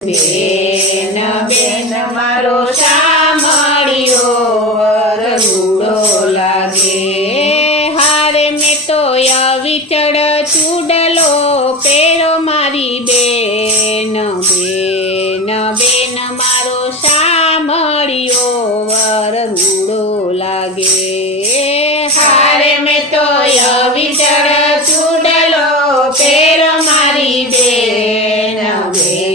બેન બેન મારો શામળિયો વરઘોડો લાગે હારે મેં તો અવિચળ ચૂડલો પેરો મારી બેન બેન બેન મારો શામળિયો વરઘોડો લાગે હારે મેં તો અવિચળ ચૂડલો પેરો મારી બેન બેન